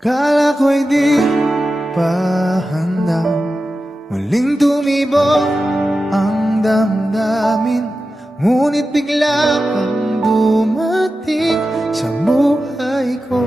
Kala ko'y di pa handa, muling tumibok ang damdamin, ngunit bigla kang dumating sa buhay ko.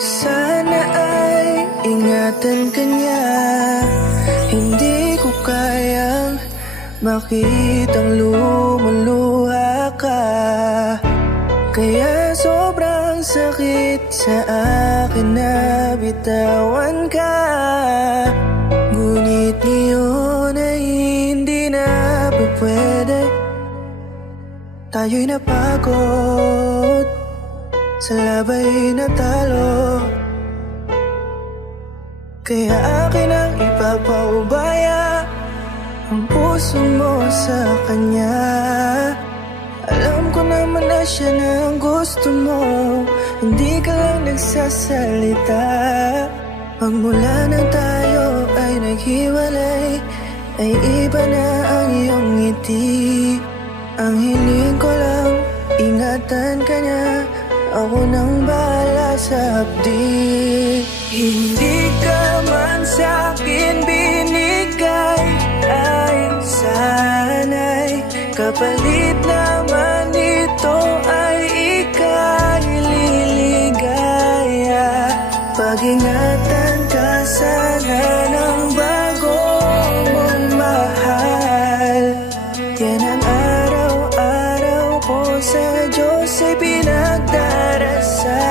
Sana ay ingatan ka niya, hindi ko kayang makitang lumuluha ka. Kaya sobrang sakit sa akin na bitawan ka. Ngunit ngayon ay hindi na pwede. Tayo'y napagod, sa labay na talo. Kaya akin ang ipapaubaya ang puso mo sa kanya. Alam ko naman na siya na ang gusto mo, hindi ka lang nagsasalita. Pagmula nang tayo ay naghiwalay, ay iba na ang iyong ngiti. Ang hiling ko lang, ingatan ka niya, ako nang bahala sa hapdi. Hindi ka man sa'kin binigay, ay sana'y kapalit naman ito ay ika'y liligaya. Pag-ingatan ka sana ng bago mong mahal. Yan ang araw-araw ko sa Diyos ay pinagdarasal.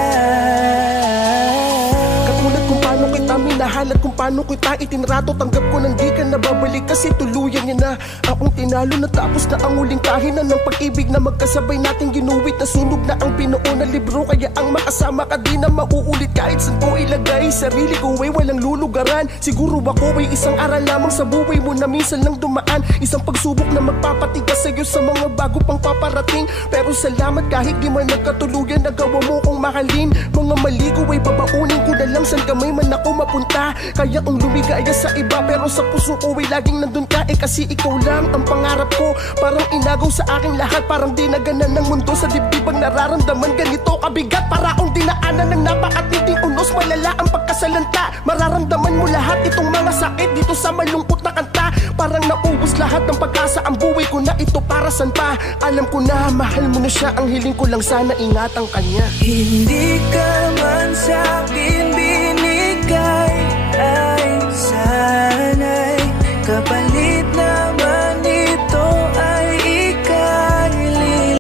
Minahal at kung paano kita itinrato, tanggap ko nang di ka nababalik kasi tuluyan niya na akong tinalo. Natapos na ang huling kahinan ng pag-ibig na magkasabay nating ginuwit. Nasunog na ang pinuo na libro, kaya ang makasama ka di na mauulit. Kahit saan ko ilagay sarili ko ay walang lulugaran. Siguro ako ay isang aral lamang sa buhay mo na minsan lang dumaan. Isang pagsubok na magpapatigas sa'yo sa mga bago pang paparating. Pero salamat kahit di man nagkatuluyan, nagawa mo kong mahalin. Mga mali ko ay babaunin ko na lang saan kamay man ako mapunta. Kaya kung lumigaya sa iba, pero sa puso ko ay laging nandun ka. Kasi ikaw lang ang pangarap ko. Parang inagaw sa aking lahat, parang dinaganan ng mundo. Sa dibdib ang nararamdaman ganito kabigat, para akong dinaanan ng napakatinding unos. Malala ang pagkasalanta, mararamdaman mo lahat itong mga sakit dito sa malungkot na kanta. Parang naubos lahat ng pag-asa, ang buhay ko na ito para san pa. Alam ko na mahal mo na siya, ang hiling ko lang sana ingatan kanya. Hindi ka